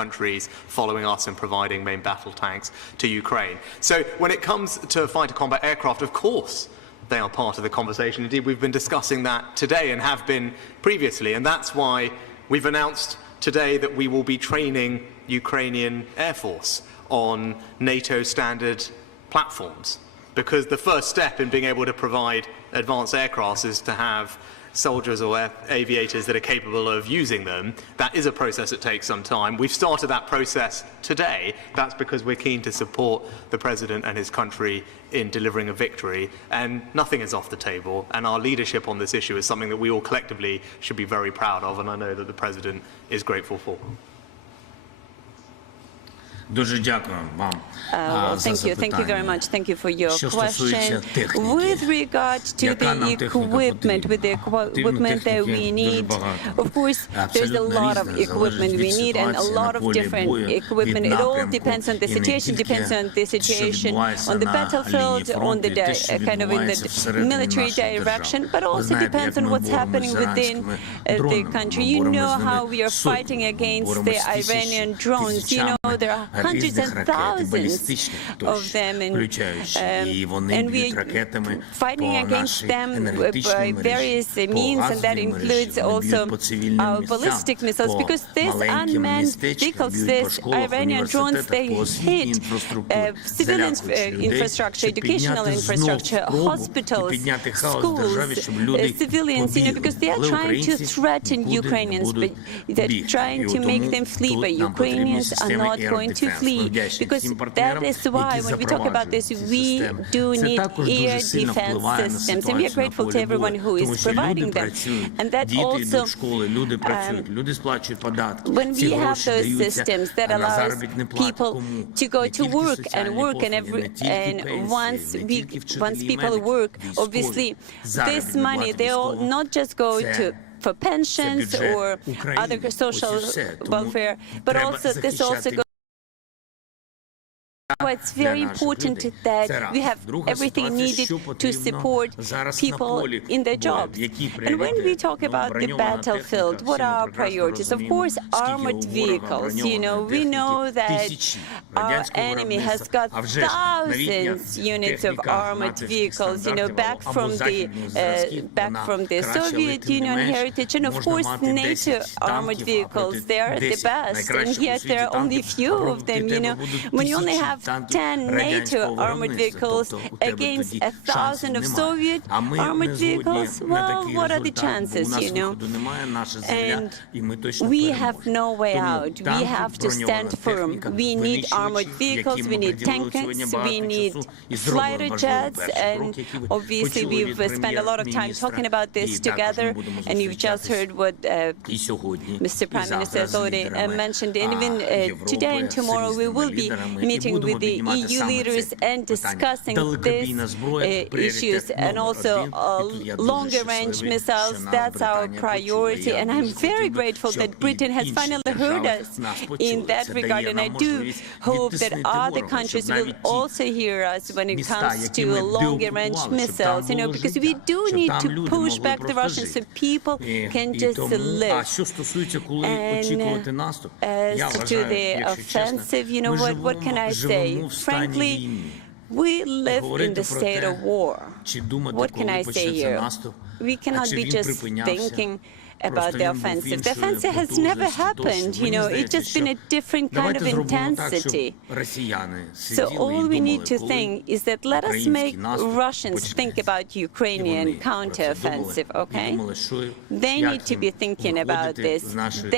countries following us and providing main battle tanks to Ukraine. So when it comes to fighter combat aircraft, of course, they are part of the conversation. Indeed, we've been discussing that today and have been previously, and that's why we've announced today that we will be training Ukrainian Air Force on NATO standard platforms, because the first step in being able to provide advanced aircraft is to have soldiers or aviators that are capable of using them. That is a process that takes some time. We've started that process today. That's because we're keen to support the President and his country in delivering a victory, and nothing is off the table, and our leadership on this issue is something that we all collectively should be very proud of, and I know that the President is grateful for. Дуже дякую вам за запитання. Thank you very much. Thank you for your question. With regard to the equipment that we need, of course, there's a lot of equipment we need and a lot of different equipment. It all depends on the situation, on the battlefield, on the kind of in the military direction, but also depends on what's happening within the country. You know how we are fighting against the Iranian drones. You know there are hundreds and thousands of them, and we are fighting against them by various means, and that includes also our ballistic missiles, because these unmanned vehicles, these Iranian drones, they hit civilian infrastructure, educational infrastructure, hospitals, schools, civilians, you know, because they are trying to threaten Ukrainians, but they're trying to make them flee, but Ukrainians are not going to flee, because that is why when we talk about this, we do need air defense systems, and we are grateful to everyone who is providing them. And that also, when we have those systems that allows people to go to work, and once people work, obviously this money, they'll not just go to for pensions or other social welfare, but also this also goes. It's very important that we have everything needed to support people in their jobs. And when we talk about the battlefield, what are our priorities? Of course, armored vehicles. You know, we know that our enemy has got thousands units of armored vehicles, you know, back from the Soviet Union heritage. And of course, NATO armored vehicles, they are the best, and yet there are only few of them, you know. When you only have 10 NATO armored vehicles against 1,000 of Soviet armored vehicles, well, what are the chances, you know? And we have no way out. We have to stand firm. We need armored vehicles, we need tankers, we need fighter jets, and obviously we've spent a lot of time talking about this together, and you've just heard what Mr. Prime Minister has already mentioned. And even today and tomorrow we will be meeting with the EU leaders and discussing these issues, and also longer-range missiles. That's our priority, and I'm very grateful that Britain has finally heard us in that regard, and I do hope that other countries will also hear us when it comes to longer-range missiles, you know, because we do need to push back the Russians so people can just live. And as to the offensive, you know, what can I say? Frankly, we live in the state of war. What can I say here? We cannot be just thinking about the offensive. The offensive has never happened, you know, it's just been a different kind of intensity. So all we need to think is that let us make Russians think about Ukrainian counter-offensive, okay? They need to be thinking about this.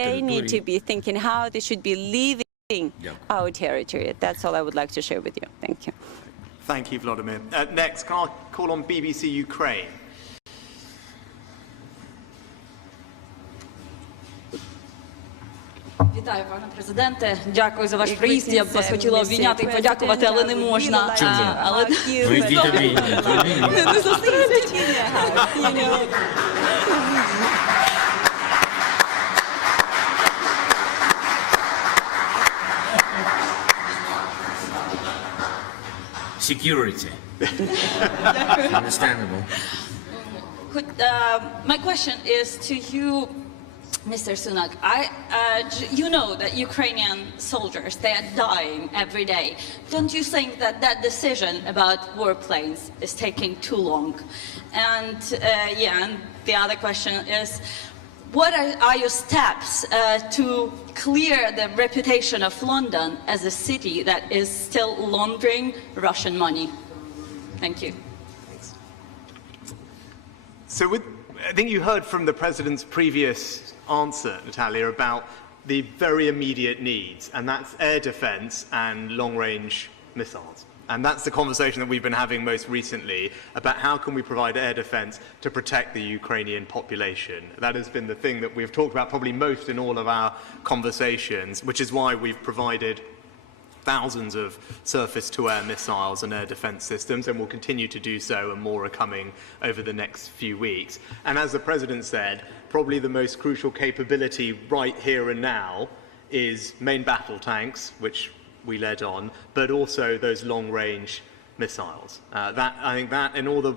They need to be thinking how they should be leaving our territory. That's all I would like to share with you. Thank you. Thank you, Volodymyr. Next, can I call on BBC Ukraine? Вітаю, пане президенте. Дякую за ваш приїзд. Я б вас хотіла обійняти і подякувати, але не можна. Але не зустрілись. Security. Understandable. My question is to you. Mr. Sunak, you know that Ukrainian soldiers, they are dying every day. Don't you think that that decision about warplanes is taking too long? And and the other question is, what are your steps to clear the reputation of London as a city that is still laundering Russian money? Thank you. Thanks. So I think you heard from the President's previous answer, Natalia, about the very immediate needs, and that's air defense and long-range missiles. And that's the conversation that we've been having most recently about how can we provide air defense to protect the Ukrainian population. That has been the thing that we've talked about probably most in all of our conversations, which is why we've provided thousands of surface-to-air missiles and air defense systems, and will continue to do so, and more are coming over the next few weeks. And as the President said, probably the most crucial capability right here and now is main battle tanks, which we led on, but also those long-range missiles. I think that and all the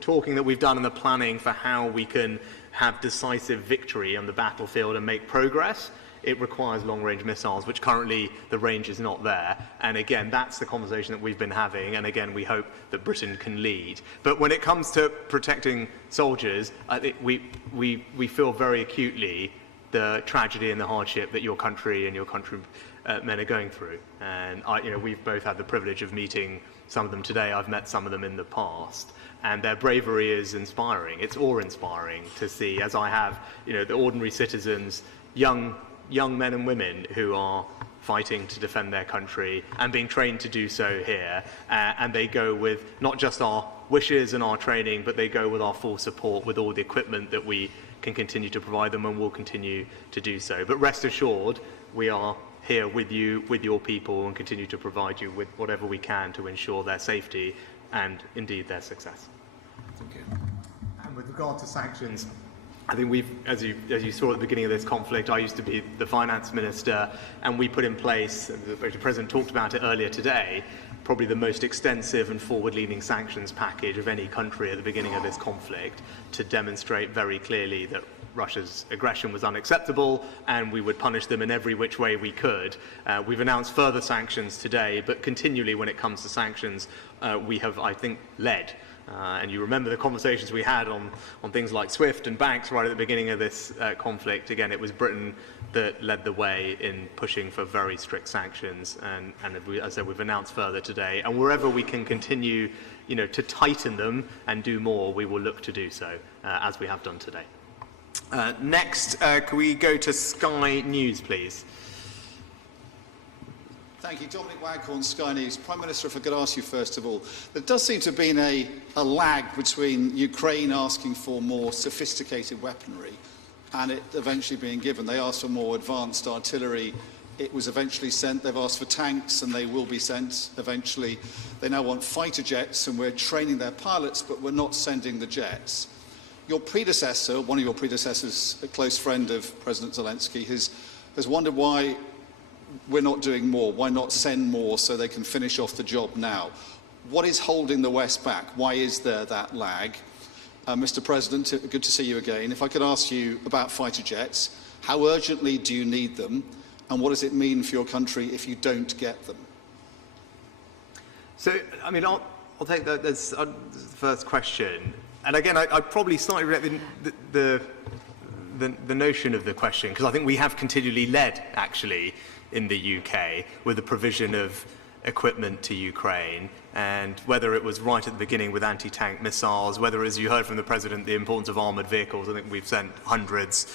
talking that we've done and the planning for how we can have decisive victory on the battlefield and make progress, it requires long-range missiles, which currently the range is not there. And again, that's the conversation that we've been having, and again, we hope that Britain can lead. But when it comes to protecting soldiers, I think we feel very acutely the tragedy and the hardship that your country and your countrymen are going through. And we've both had the privilege of meeting some of them today. I've met some of them in the past. And their bravery is inspiring. It's awe-inspiring to see, as I have, the ordinary citizens, young men and women who are fighting to defend their country and being trained to do so here. And they go with not just our wishes and our training, but they go with our full support, with all the equipment that we can continue to provide them and will continue to do so. But rest assured, we are here with you, with your people, and continue to provide you with whatever we can to ensure their safety and indeed their success. Thank you. And with regard to sanctions, I think as you saw at the beginning of this conflict, I used to be the finance minister, and we put in place, the President talked about it earlier today, probably the most extensive and forward-leaning sanctions package of any country at the beginning of this conflict, to demonstrate very clearly that Russia's aggression was unacceptable and we would punish them in every which way we could. We've announced further sanctions today, but continually when it comes to sanctions, we have, I think, led. And you remember the conversations we had on things like SWIFT and banks right at the beginning of this conflict. Again, it was Britain that led the way in pushing for very strict sanctions, and as I said, we've announced further today. And wherever we can continue, to tighten them and do more, we will look to do so, as we have done today. Next, can we go to Sky News, please? Thank you. Dominic Waghorn, Sky News. Prime Minister, if I could ask you first of all, there does seem to have been a lag between Ukraine asking for more sophisticated weaponry and it eventually being given. They asked for more advanced artillery. It was eventually sent. They've asked for tanks and they will be sent eventually. They now want fighter jets and we're training their pilots, but we're not sending the jets. Your predecessor, one of your predecessors, a close friend of President Zelensky, has wondered why we're not doing more. Why not send more so they can finish off the job now? What is holding the West back? Why is there that lag? Mr. President, good to see you again. If I could ask you about fighter jets, how urgently do you need them? And what does it mean for your country if you don't get them? So, I mean, I'll take that as the first question. And again, I'd probably slightly react the notion of the question, because I think we have continually led, actually, in the UK with the provision of equipment to Ukraine, and whether it was right at the beginning with anti-tank missiles, whether, as you heard from the President, the importance of armoured vehicles, I think we've sent hundreds,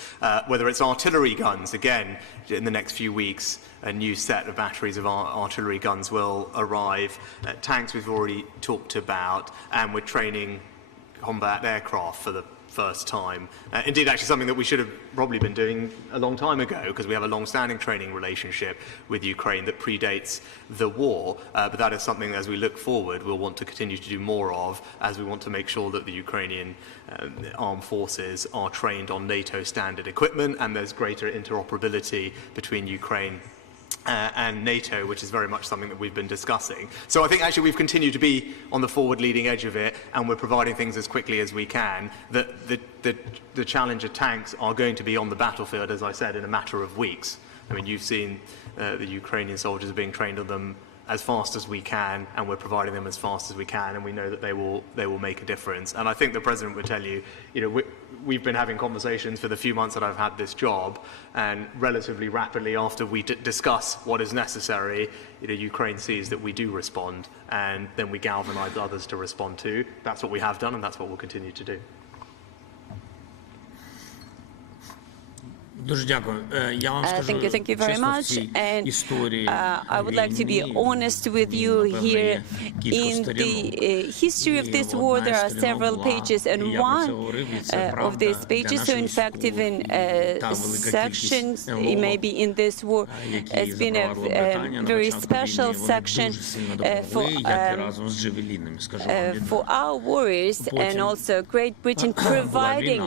whether it's artillery guns, again, in the next few weeks, a new set of batteries of artillery guns will arrive, tanks we've already talked about, and we're training combat aircraft for the first time. Indeed, actually something that we should have probably been doing a long time ago, because we have a long-standing training relationship with Ukraine that predates the war. But that is something, as we look forward, we'll want to continue to do more of, as we want to make sure that the Ukrainian armed forces are trained on NATO standard equipment and there's greater interoperability between Ukraine and NATO, which is very much something that we've been discussing. So I think actually we've continued to be on the forward-leading edge of it, and we're providing things as quickly as we can. The Challenger tanks are going to be on the battlefield, as I said, in a matter of weeks. I mean, you've seen the Ukrainian soldiers are being trained on them as fast as we can, and we're providing them as fast as we can, and we know that they will make a difference. And I think the President would tell you, we've been having conversations for the few months that I've had this job, and relatively rapidly after we discuss what is necessary, Ukraine sees that we do respond, and then we galvanize others to respond too. That's what we have done, and that's what we'll continue to do. Thank you very much. And I would like to be honest with you here. In the history of this war, there are several pages, and one of these pages, so in fact even sections, maybe in this war, has been a very special section for our warriors, and also Great Britain providing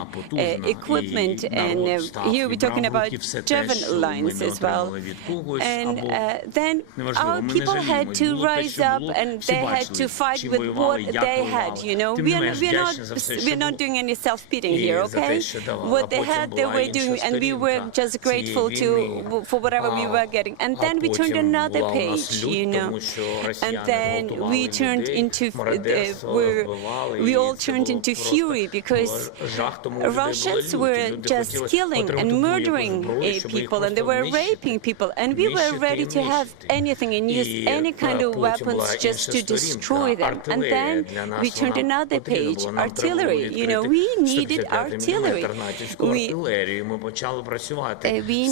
equipment, and here we're talking about Javelin lines as well. And then our people had to rise up, and they had to fight with what they had. We're not doing any self-pitying here, okay? What they had, they were doing, and we were just grateful for whatever we were getting. And then we turned another page, and then we turned into we all turned into fury, because Russians were just killing and murdering people, and they were raping people, and we were ready to have anything and use any kind of weapons just to destroy them. And then we turned another page, artillery. We needed artillery. We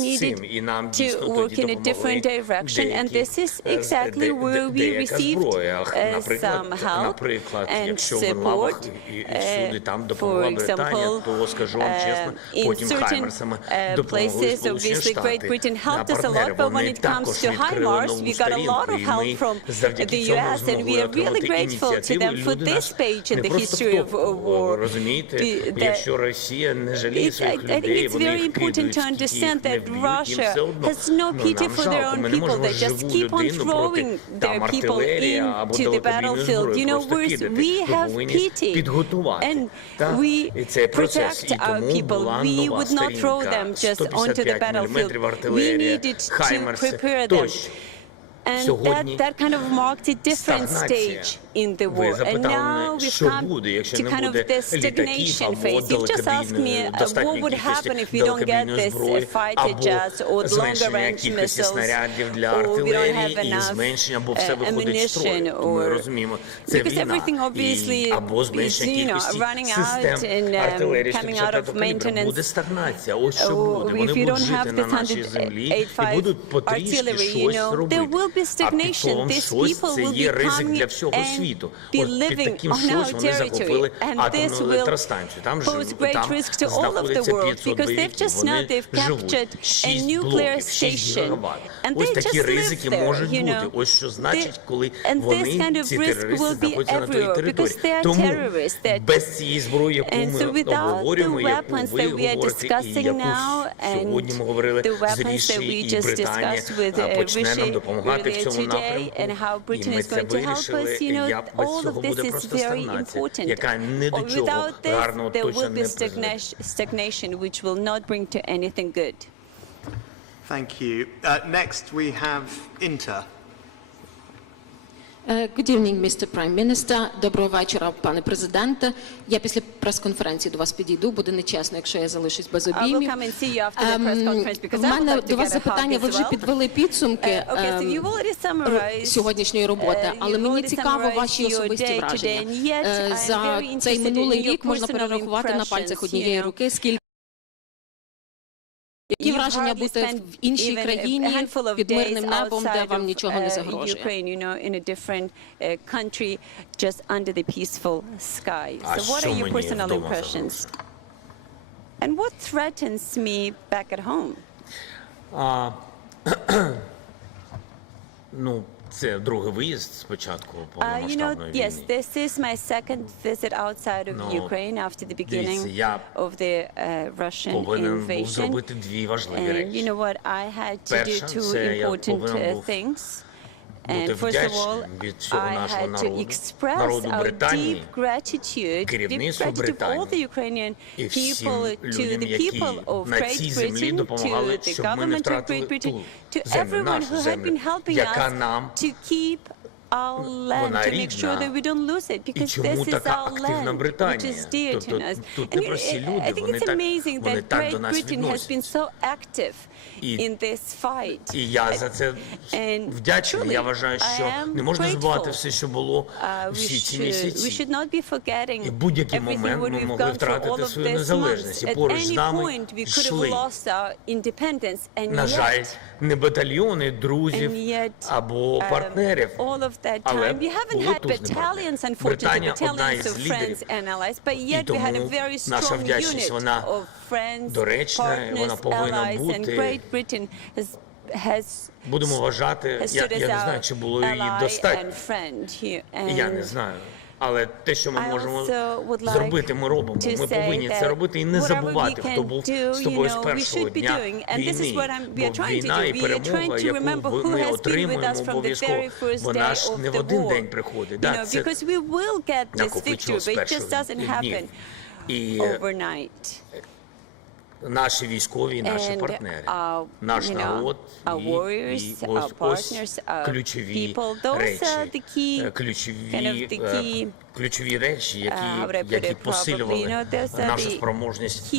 needed to work in a different direction, and this is exactly where we received some help and support. For example, in certain places, obviously Great Britain helped us a lot, but when it comes to HIMARS, we got a lot of help from the US, and we are really grateful to them for this page in the history of war. I think it's very important to understand that Russia has no pity for their own people. They just keep on throwing their people into the battlefield. Whereas we have pity, and we protect our people. We would not throw them just onto the battlefield. We needed to prepare them. And that kind of marked a different stage in the war. And now we've come to kind of the stagnation phase. You've just asked me what would happen if we don't get this fighter jets or longer-range missiles, or we don't have enough ammunition, or because everything obviously is running out and coming out of maintenance. If you don't have this 185 artillery, there will be stagnation. These people will be coming and be living on our territory, and this will pose great risk to all of the world, because they've captured a nuclear station, and they just live there, and this kind of risk will be everywhere, because they are terrorists. And so without the weapons that we are discussing now, and the weapons that we just discussed with Rishi earlier today, and how Britain is going to help us, all of this is very important. Without this, there will be stagnation, which will not bring to anything good. Thank you. Next, we have Inter. Good evening, Mr. Prime Minister. Доброго вечора, пане президенте. Я після прес-конференції до вас підійду, буде нечесно, якщо я залишусь без обіймів. В мене до вас запитання, ви вже підвели підсумки сьогоднішньої роботи, але мені цікаво ваші особисті враження. За цей минулий рік можна перерахувати на пальцях однієї руки, скільки які враження бути в іншій країні під мирним небом, де вам нічого не загрожує? And what threatens me back at home? Це другий виїзд спочатку повномасштабної війни. Yes, this is my second visit outside of Ukraine after the beginning of the Russian Повинен був зробити дві важливі речі. And you know what? I had to do two important things. And first of all, I had to express our deep gratitude to all the Ukrainian people, to the people of Great Britain, to the government of Great Britain, to everyone who had been helping us to keep our land, to make sure that we don't lose it, because this is our land, which is dear to us. And I think it's amazing that Great Britain has been so active in this fight. І я за це вдячний. Я вважаю, що не можна забувати все, що було всі ці місяці. І в будь-який момент ми могли втратити свою незалежність. І поруч з нами йшли, на жаль, не батальйони друзів або партнерів, але були тут не Британія одна із лідерів. І тому наша вдячність, вона доречна, вона повинна бути. Будемо вважати, я не знаю, чи було її достатньо. Я не знаю. Але те, що ми можемо зробити, ми робимо. Ми повинні це робити і не забувати, хто був з тобою з першого дня війни. Бо війна і перемога, яку ми отримуємо обов'язково, вона ж не в один день приходить. Це накопичилось з перших днів. І наші військові, наші партнери, наш народ і ось ключові речі, ключові речі, які посилювали нашу спроможність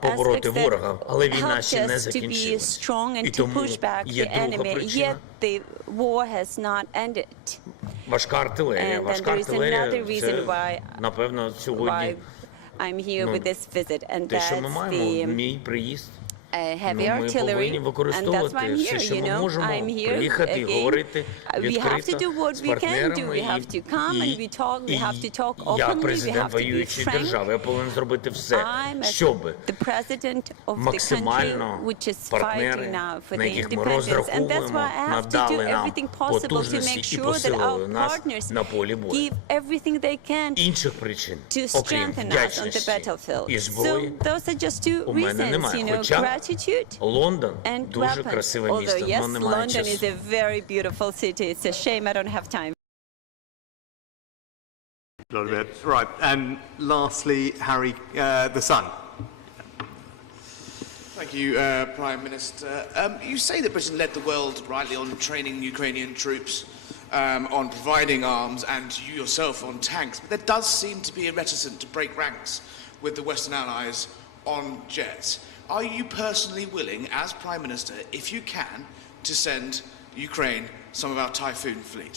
побороти ворога, але війна ще не закінчилась. І тому є друга причина. Важка артилерія, це, напевно, сьогодні I'm here with this visit, and that's мій приїзд. Heavy artillery, and that's why I'm here, you know. I'm here again. We have to do what we can do. We have to come and we talk. We have to talk openly. We have to be frank. I'm the president of the country which is fighting now for the independence, and that's why I have to do everything possible to make sure that our partners give everything they can to strengthen us on the battlefield. So those are just two reasons, you know. Лондон дуже красиве місто, але немає часу. London is a very beautiful city. It's a shame I don't have time. Right, and lastly, Harry, the Sun. Thank you, Prime Minister. You say that Britain led the world rightly on training Ukrainian troops, on providing arms, and you yourself on tanks, but there does seem to be a reticence to break ranks with the Western allies on jets. Are you personally willing, as Prime Minister, if you can, to send Ukraine some of our Typhoon fleet?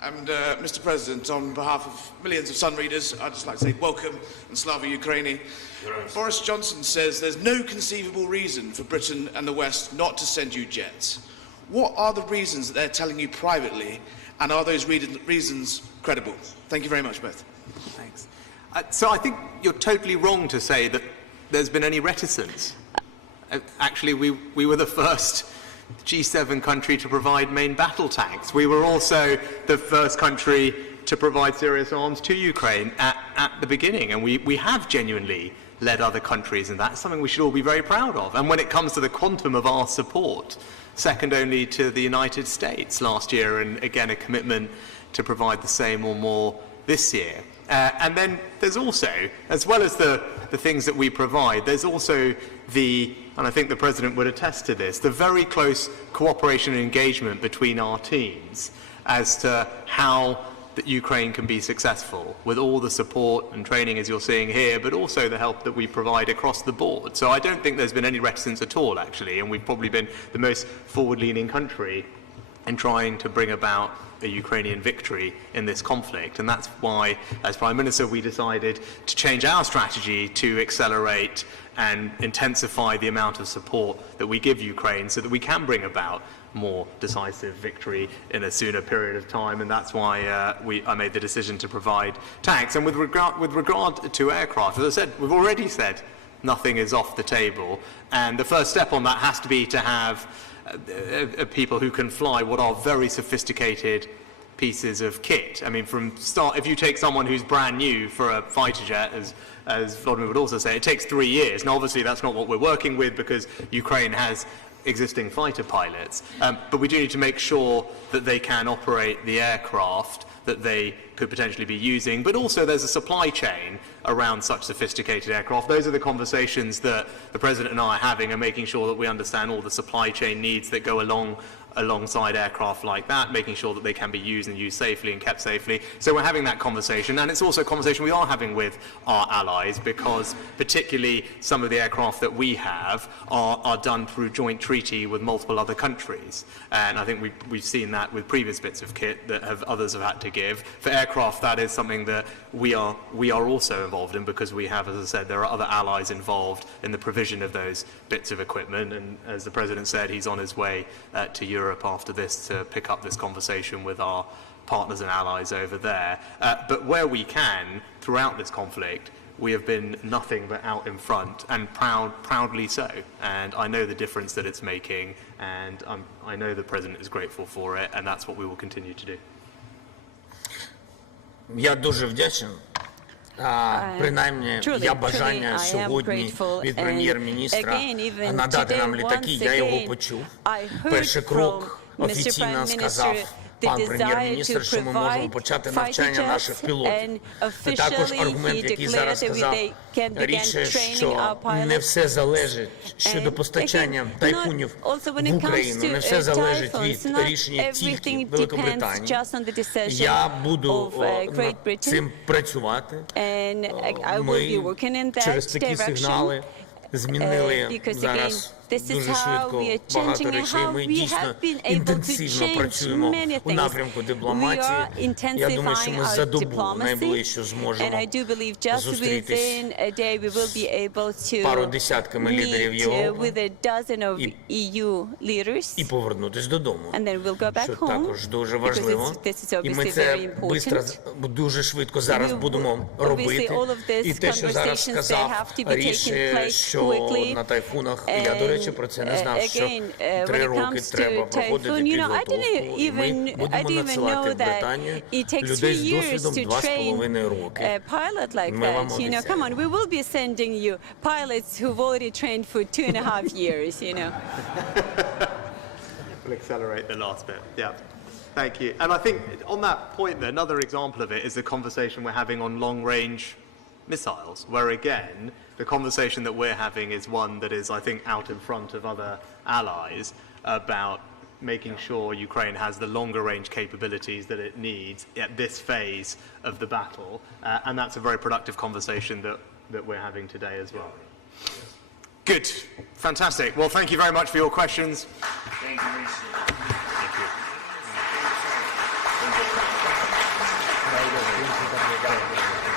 And Mr. President, on behalf of millions of Sun readers, I'd just like to say welcome and Slava Ukraini. Boris Johnson says there's no conceivable reason for Britain and the West not to send you jets. What are the reasons that they're telling you privately, and are those reasons credible? Thank you very much, both. Thanks. So I think you're totally wrong to say that there's been any reticence. Actually, we were the first G7 country to provide main battle tanks. We were also the first country to provide serious arms to Ukraine at the beginning, and we have genuinely led other countries, and that's something we should all be very proud of. And when it comes to the quantum of our support, second only to the United States last year, and again a commitment to provide the same or more this year. And then there's also, as well as the things that we provide, there's also and I think the President would attest to this, the very close cooperation and engagement between our teams as to how that Ukraine can be successful with all the support and training as you're seeing here, but also the help that we provide across the board. So I don't think there's been any reticence at all, actually, and we've probably been the most forward-leaning country in trying to bring about a Ukrainian victory in this conflict. And that's why, as Prime Minister, we decided to change our strategy to accelerate and intensify the amount of support that we give Ukraine so that we can bring about more decisive victory in a sooner period of time. And that's why I made the decision to provide tanks. And with regard to aircraft, as I said, we've already said nothing is off the table. And the first step on that has to be to have people who can fly what are very sophisticated pieces of kit. I mean, if you take someone who's brand new for a fighter jet, as Volodymyr would also say, it takes 3 years. Now, obviously, that's not what we're working with because Ukraine has existing fighter pilots. But we do need to make sure that they can operate the aircraft that they could potentially be using, but also there's a supply chain around such sophisticated aircraft. Those are the conversations that the President and I are having, and making sure that we understand all the supply chain needs that go alongside aircraft like that, making sure that they can be used and used safely and kept safely. So we're having that conversation, and it's also a conversation we are having with our allies, because particularly some of the aircraft that we have are done through joint treaty with multiple other countries. And I think we've seen that with previous bits of kit that others have had to give. For aircraft, that is something that we are also involved in, because we have, as I said, there are other allies involved in the provision of those bits of equipment. And as the President said, he's on his way to Europe after this to pick up this conversation with our partners and allies over there. But where we can, throughout this conflict, we have been nothing but out in front, and proudly so. And I know the difference that it's making, and I know the President is grateful for it, and that's what we will continue to do. Я дуже вдячен. Принаймні, я бажання сьогодні від прем'єр-міністра надати нам літаки, я його почув. Перший крок офіційно сказав пан прем'єр-міністр, що ми можемо почати навчання наших пілотів. Також аргумент, який зараз сказав Ріші, що не все залежить щодо постачання тайфунів в Україну, не все залежить від рішення тільки Великобританії. Я буду над цим працювати. Ми через такі сигнали змінили зараз дуже швидко багато речей. Ми дійсно інтенсивно працюємо у напрямку дипломатії. Я думаю, що ми за добу найближче зможемо зустрітись з пару десятками лідерів Європи і повернутись додому, що також дуже важливо. І ми це дуже швидко зараз будемо робити. І те, що зараз сказав Ріші, що на тайфунах, я, до речі, про це не знав, що 3 роки треба проходити підготовку. Ми будемо надсилати в Британію людей з досвідом 2,5 роки. Ми вам обіцяємо. Come on, we will be sending you pilots who've already trained for 2.5 years, you know. We'll accelerate the last bit, yeah. Thank you. And I think on that point, another example of it is the conversation we're having on long-range missiles, where again, the conversation that we're having is one that is, I think, out in front of other allies about making sure Ukraine has the longer range capabilities that it needs at this phase of the battle. And that's a very productive conversation that we're having today as well. Good. Fantastic. Well, thank you very much for your questions. Thank you, Rishi. Thank you.